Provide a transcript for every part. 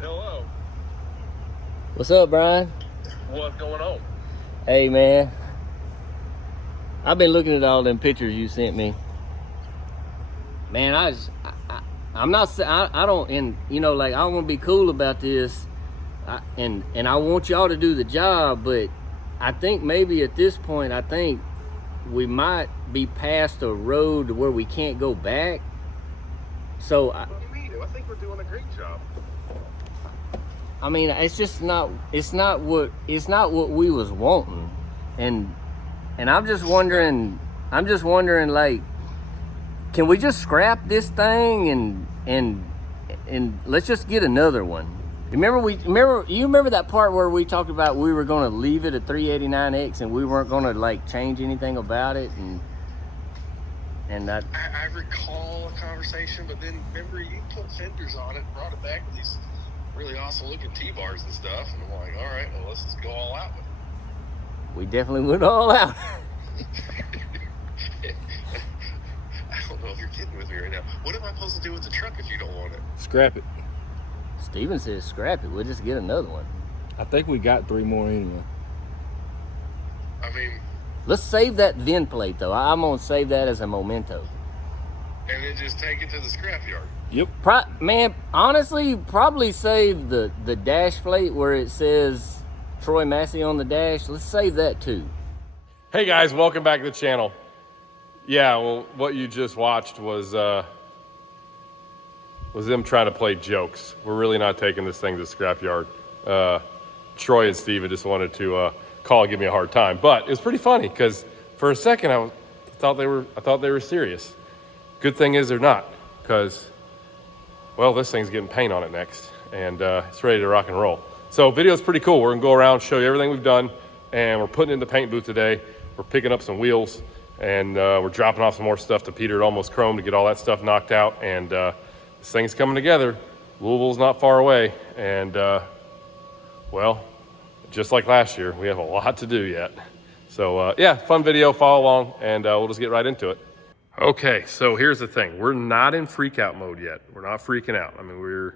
Hello. What's up, Brian? What's going on? Hey, man. I've been looking at all them pictures you sent me. Man, I'm not, I don't, and you know, like I want to be cool about this, and I want y'all to do the job, but I think maybe at this point, I think we might be past a road to where we can't go back. So, What do you mean? I think we're doing a great job. I mean, it's just not, it's not what we was wanting, and I'm just wondering, like, can we just scrap this thing and let's just get another one? You remember that part where we talked about we were going to leave it at 389X and we weren't going to like change anything about it, and that I recall a conversation, but then remember you put fenders on it and brought it back with these really awesome looking T-bars and stuff, and I'm like, all right, well, let's just go all out with it. we definitely went all out. I don't know if you're kidding with me right now. What am I supposed to do with the truck if you don't want it? Scrap it. Steven says scrap it. We'll just get another one. I think we got 3 more anyway. I mean, Let's save that VIN plate though. I'm gonna save that as a memento. and then just take it to the scrapyard. Yep. Man, honestly, probably save the dash plate where it says Troy Massey on the dash. Let's save that too. Hey guys, welcome back to the channel. Yeah, well, what you just watched was them trying to play jokes. We're really not taking this thing to the scrapyard. Troy and Steven just wanted to call and give me a hard time, but it was pretty funny because for a second I thought they were serious. Good thing is they're not, because well, this thing's getting paint on it next, and it's ready to rock and roll. So video's pretty cool. We're gonna go around, show you everything we've done, and we're putting it in the paint booth today. We're picking up some wheels, and we're dropping off some more stuff to Peter at Almost Chrome to get all that stuff knocked out, and this thing's coming together. Louisville's not far away, and well, just like last year, we have a lot to do yet. So yeah, fun video, follow along, and we'll just get right into it. Okay, so here's the thing. We're not in freak out mode yet. We're not freaking out. I mean, we're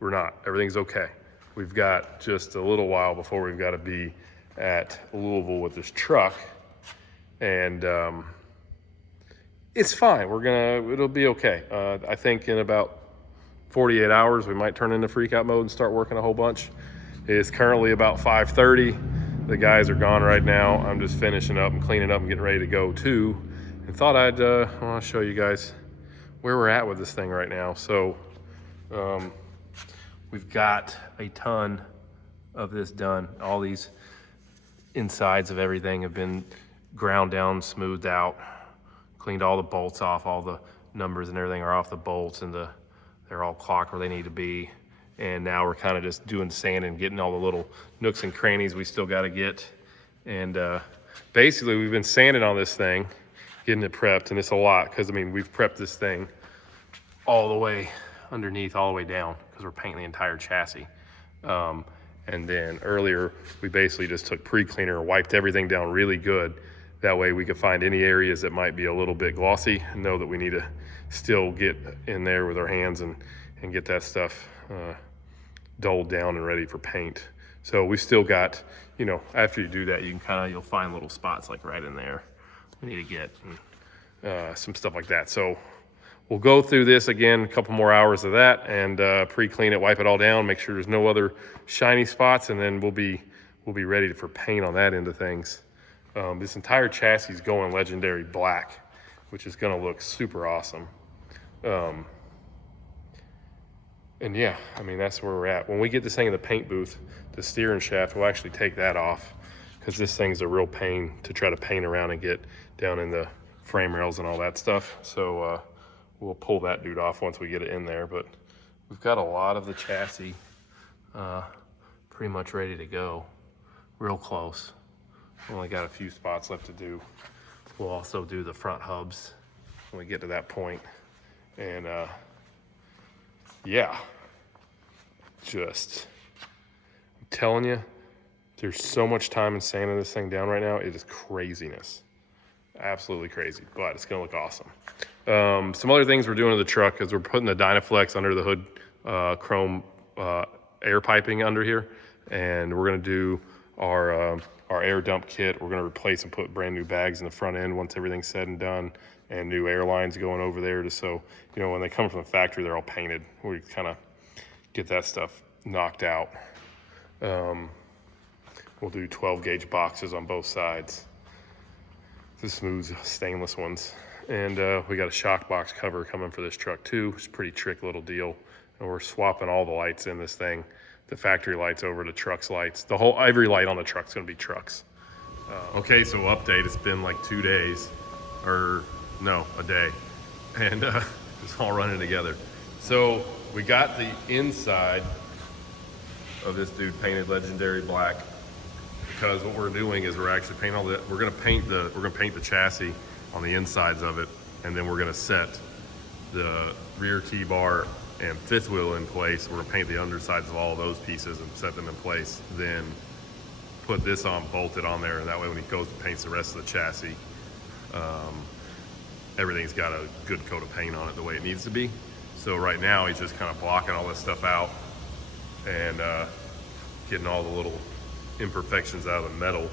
not. Everything's okay. We've got just a little while before we've got to be at Louisville with this truck, and it's fine. It'll be okay. I think in about 48 hours, we might turn into freak out mode and start working a whole bunch. It's currently about 5:30. The guys are gone right now. I'm just finishing up and cleaning up and getting ready to go too. And thought I want to show you guys where we're at with this thing right now. So we've got a ton of this done. All these insides of everything have been ground down, smoothed out, cleaned all the bolts off. All the numbers and everything are off the bolts, and they're all clocked where they need to be. And now we're kind of just doing sanding, getting all the little nooks and crannies we still got to get. And basically we've been sanding on this thing, getting it prepped, and it's a lot because I mean we've prepped this thing all the way underneath, all the way down, because we're painting the entire chassis. And then earlier we basically just took pre-cleaner, wiped everything down really good. That way we could find any areas that might be a little bit glossy and know that we need to still get in there with our hands and get that stuff dulled down and ready for paint. So we still got, you know, after you do that, you'll find little spots like right in there we need to get, and some stuff like that. So we'll go through this again, a couple more hours of that, and pre-clean it, wipe it all down, make sure there's no other shiny spots, and then we'll be ready for paint on that end of things. This entire chassis is going legendary black, which is gonna look super awesome. And yeah, I mean, that's where we're at. When we get this thing in the paint booth, the steering shaft, we'll actually take that off, because this thing's a real pain to try to paint around and get down in the frame rails and all that stuff. So we'll pull that dude off once we get it in there. But we've got a lot of the chassis pretty much ready to go, real close. Only got a few spots left to do. We'll also do the front hubs when we get to that point. And yeah, just, I'm telling you, there's so much time in sanding this thing down right now. It is craziness. Absolutely crazy, but it's gonna look awesome. Some other things we're doing to the truck is we're putting the Dynaflex under the hood chrome air piping under here, and we're gonna do our air dump kit. We're gonna replace and put brand new bags in the front end once everything's said and done, and new air lines going over there, just so, you know, when they come from the factory, they're all painted. We kind of get that stuff knocked out. We'll do 12 gauge boxes on both sides, the smooth stainless ones. And we got a shock box cover coming for this truck too. It's a pretty trick little deal. And we're swapping all the lights in this thing, the factory lights over to trucks lights. Every light on the truck's gonna be trucks. Okay, so update, it's been like 2 days, or no, a day. And it's all running together. So we got the inside of this dude painted legendary black, because what we're doing is we're actually painting all the, we're gonna paint the chassis on the insides of it, and then we're gonna set the rear T-bar and fifth wheel in place. We're gonna paint the undersides of all of those pieces and set them in place, then put this on, bolted on there, and that way when he goes and paints the rest of the chassis, everything's got a good coat of paint on it the way it needs to be. So right now he's just kind of blocking all this stuff out and getting all the little imperfections out of the metal,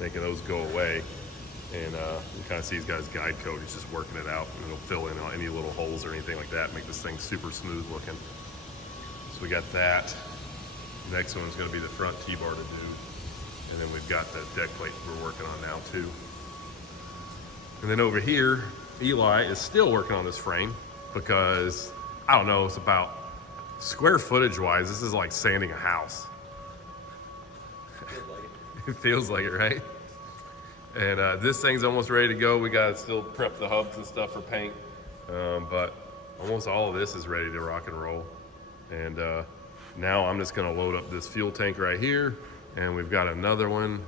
making those go away. And you kind of see he's got his guide coat. He's just working it out, and it'll fill in any little holes or anything like that, make this thing super smooth looking. So we got that. Next one is going to be the front T-bar to do, and then we've got the deck plate we're working on now too. And then over here, Eli is still working on this frame, because I don't know, it's about square footage wise, this is like sanding a house. It feels like it, right? And this thing's almost ready to go. We gotta still prep the hubs and stuff for paint, but almost all of this is ready to rock and roll. And now I'm just gonna load up this fuel tank right here, and we've got another one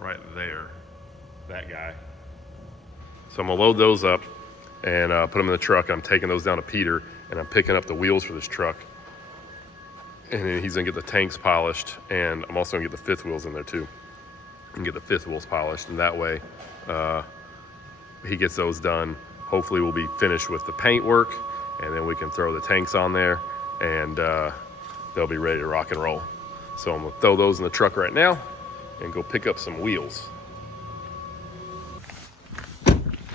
right there, that guy. So I'm gonna load those up and put them in the truck. I'm taking those down to Peter, and I'm picking up the wheels for this truck. And then he's gonna get the tanks polished, and I'm also gonna get the fifth wheels in there too, and get the fifth wheels polished. And that way, he gets those done. Hopefully we'll be finished with the paint work, and then we can throw the tanks on there, and they'll be ready to rock and roll. So I'm gonna throw those in the truck right now and go pick up some wheels.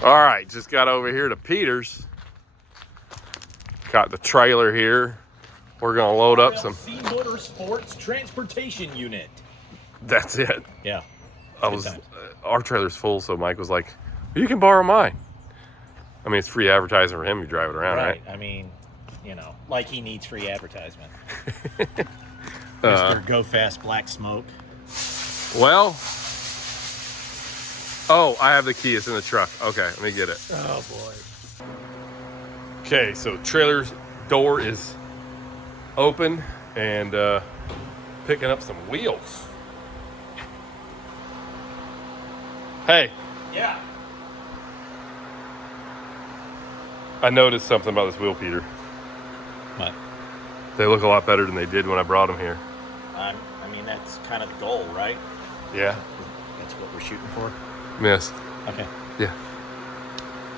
All right, just got over here to Peter's. Got the trailer here. We're gonna load up some. RLC Motorsports Transportation Unit. That's it. Yeah. Our trailer's full, so Mike was like, "You can borrow mine." I mean, it's free advertising for him. You drive it around, right? I mean, you know, like he needs free advertisement. Mr. Go Fast Black Smoke. Well, oh, I have the key. It's in the truck. Okay, let me get it. Oh boy. Okay, so trailer door is open, and picking up some wheels. Hey, Yeah. I noticed something about this wheel, Peter. What? They look a lot better than they did when I brought them here. I mean, that's kind of the goal, right? Yeah. That's what we're shooting for. Yes. Okay. Yeah.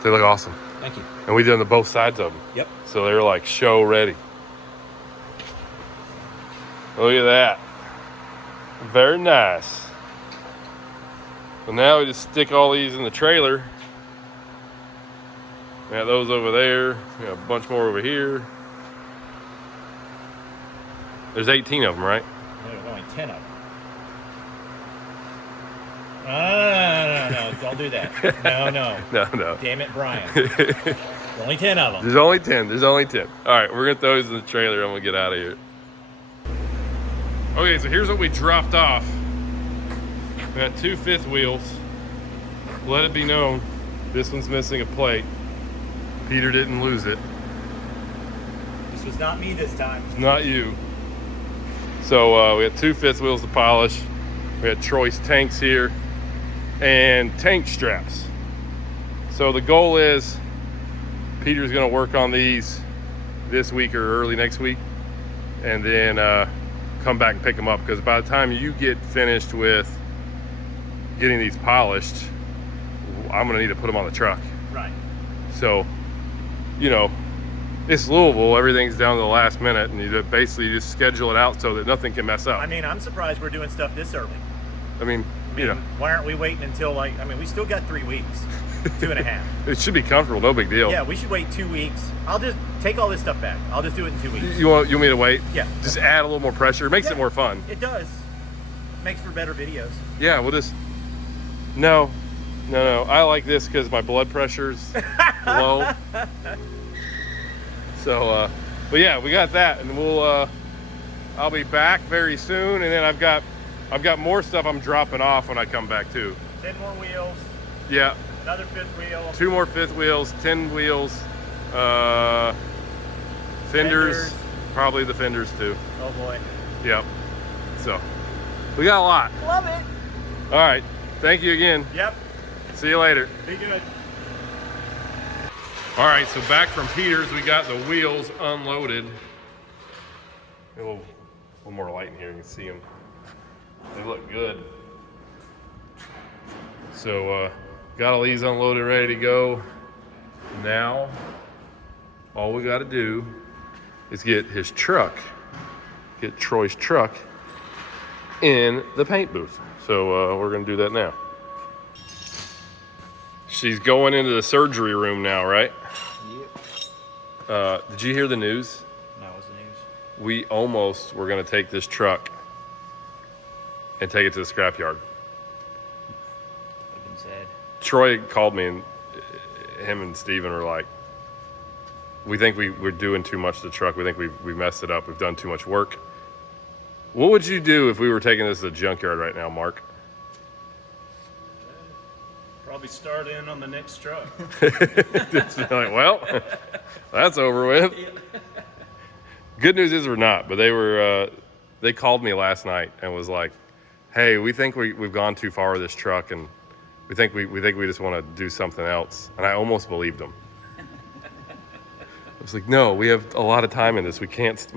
They look awesome. Thank you. And we did on both sides of them. Yep. So they're like show ready. Look at that. Very nice. So now we just stick all these in the trailer. We got those over there. We got a bunch more over here. There's 18 of them, right? There's only 10 of them. No. Don't do that. No. No. Damn it, Brian. There's only 10 of them. There's only 10. There's only 10. All right, we're going to throw these in the trailer. I'm going to get out of here. Okay, so here's what we dropped off. We got 2 fifth wheels. Let it be known, this one's missing a plate. Peter didn't lose it. This was not me this time. It's not you. So we had 2 fifth wheels to polish. We had choice tanks here and tank straps. So the goal is Peter's gonna work on these this week or early next week, and then come back and pick them up, because by the time you get finished with getting these polished, I'm gonna need to put them on the truck. Right. So, you know, It's Louisville. Everything's down to the last minute, and you basically just schedule it out so that nothing can mess up. I mean, I'm surprised we're doing stuff this early. I mean, you know, Why aren't we waiting until like? I mean, we still got 3 weeks, 2.5. it should be comfortable. No big deal. Yeah, we should wait 2 weeks. I'll just take all this stuff back. I'll just do it in 2 weeks. You want me to wait? Yeah. Just add a little more pressure. It makes it more fun. It does. Makes for better videos. Yeah, we'll just. No. I like this because my blood pressure's low. So, but yeah, we got that, and we'll. I'll be back very soon, and then I've got more stuff I'm dropping off when I come back too. 10 more wheels. Yeah, Another 5th wheel. 2 more 5th wheels, 10 wheels, fenders, probably the fenders too. Oh boy. Yep. So, we got a lot. Love it. All right. Thank you again. Yep. See you later. Be good. All right, so back from Peter's, we got the wheels unloaded. A little more light in here, you can see them. They look good. So, got all these unloaded, ready to go. Now, all we got to do is get his truck, get Troy's truck in the paint booth. So, we're going to do that now. She's going into the surgery room now, right? Yep. Did you hear the news? That was the news. We almost were going to take this truck and take it to the scrapyard. I've been sad. Troy called me, and him and Steven were like, we think we're doing too much to the truck. We think we messed it up. We've done too much work. What would you do if we were taking this to the junkyard right now, Mark? Probably start in on the next truck. Just be like, well, that's over with. Good news is we're not, but they called me last night and was like, hey, we think we've gone too far with this truck, and we think we just want to do something else. And I almost believed them. I was like, no, we have a lot of time in this. We can't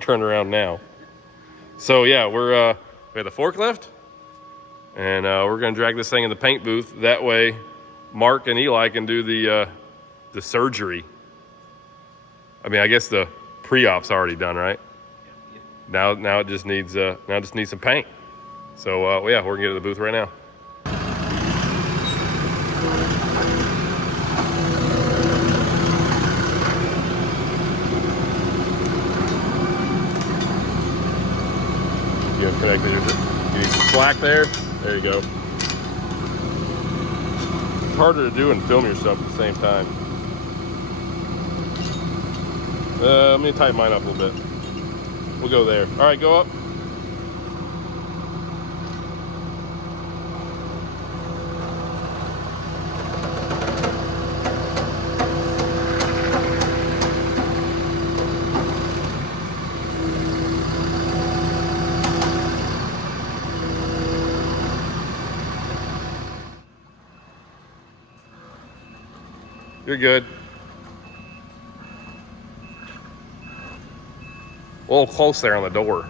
turn around now. So yeah, we have the forklift, and we're gonna drag this thing in the paint booth. That way, Mark and Eli can do the surgery. I mean, I guess the pre-op's already done, right? Now it just needs some paint. So yeah, we're gonna get to the booth right now. You have connected your, you need some slack there. There you go. It's harder to do and film yourself at the same time. Let me tighten mine up a little bit. We'll go there. All right, go up. You're good. A little close there on the door.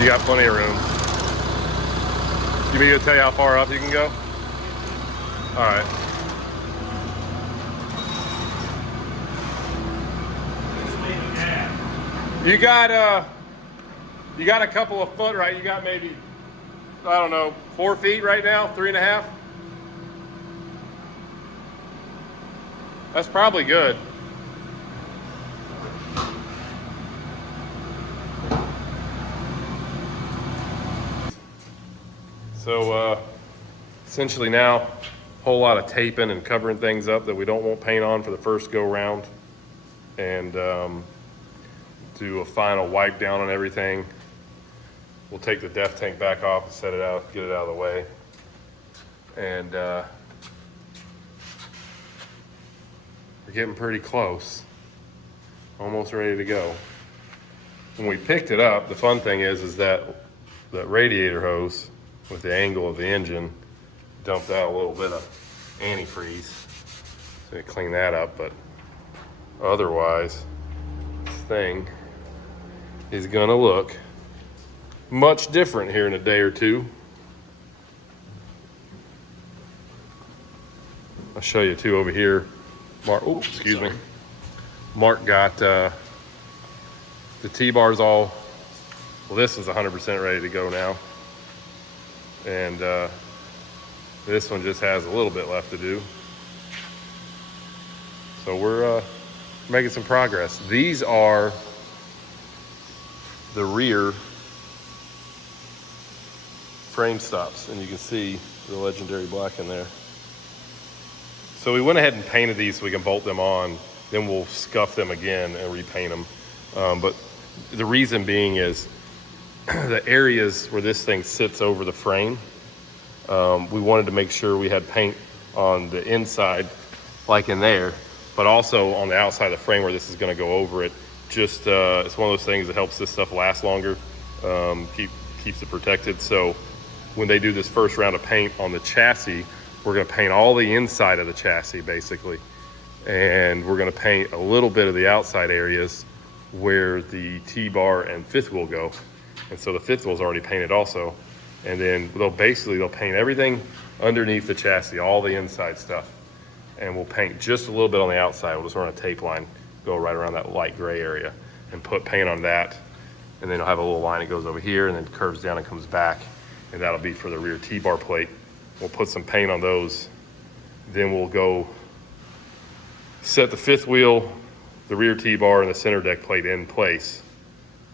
You got plenty of room. You mean to tell you how far up you can go? All right. You got a couple of foot, right? You got maybe, I don't know, 4 feet right now, 3.5. That's probably good. So essentially now, a whole lot of taping and covering things up that we don't want paint on for the first go round, and do a final wipe down on everything. We'll take the def tank back off and set it out, get it out of the way. And we're getting pretty close. Almost ready to go. when we picked it up, the fun thing is that radiator hose with the angle of the engine dumped out a little bit of antifreeze. So clean that up, but otherwise, this thing is gonna look much different here in a day or two. I'll show you too over here. Mark, oh, excuse me. Mark got the T-bars all, well, this is 100% ready to go now. And this one just has a little bit left to do. So we're making some progress. These are the rear frame stops, and you can see the legendary black in there. So we went ahead and painted these so we can bolt them on, then we'll scuff them again and repaint them. But the reason being is the areas where this thing sits over the frame, we wanted to make sure we had paint on the inside, like in there, but also on the outside of the frame where this is gonna go over it. Just, it's one of those things that helps this stuff last longer, keeps it protected. So when they do this first round of paint on the chassis, we're gonna paint all the inside of the chassis basically. And we're gonna paint a little bit of the outside areas where the T-bar and fifth wheel go. And so the fifth wheel is already painted also. And then they'll paint everything underneath the chassis, all the inside stuff. And we'll paint just a little bit on the outside. We'll just run a tape line, go right around that light gray area and put paint on that. And then you'll have a little line that goes over here and then curves down and comes back. And that'll be for the rear T-bar plate. We'll put some paint on those. Then we'll go set the fifth wheel, the rear T-bar, and the center deck plate in place.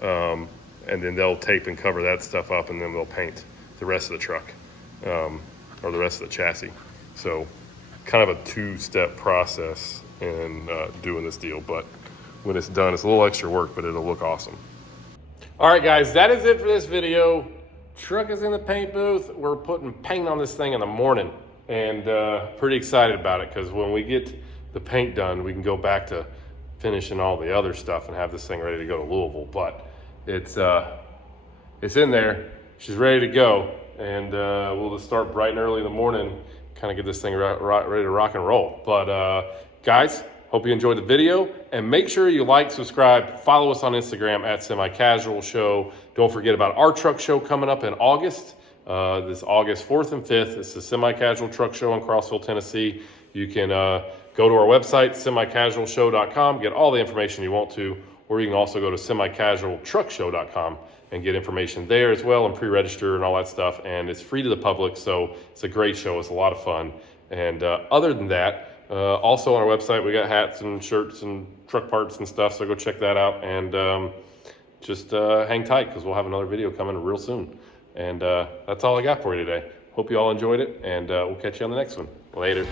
And then they'll tape and cover that stuff up, and then they'll paint the rest of the truck, or the rest of the chassis. So kind of a two-step process in doing this deal, but when it's done, it's a little extra work, but it'll look awesome. All right, guys, that is it for this video. Truck is in the paint booth. We're putting paint on this thing in the morning, and pretty excited about it, because when we get the paint done, we can go back to finishing all the other stuff and have this thing ready to go to Louisville. But it's in there. She's ready to go, and we'll just start bright and early in the morning, kind of get this thing ready to rock and roll. But guys, hope you enjoyed the video, and make sure you like, subscribe, follow us on Instagram at Semi-Casual Show. Don't forget about our truck show coming up in August. This August 4th and 5th. It's the Semi-Casual Truck Show in Crossville, Tennessee. You can go to our website, semicasualshow.com, get all the information you want to, or you can also go to semicasualtruckshow.com and get information there as well, and pre-register and all that stuff. And it's free to the public, so it's a great show. It's a lot of fun. And other than that, also on our website, we got hats and shirts and truck parts and stuff, so go check that out. And just hang tight, because we'll have another video coming real soon. And that's all I got for you today. Hope you all enjoyed it, and we'll catch you on the next one. Later.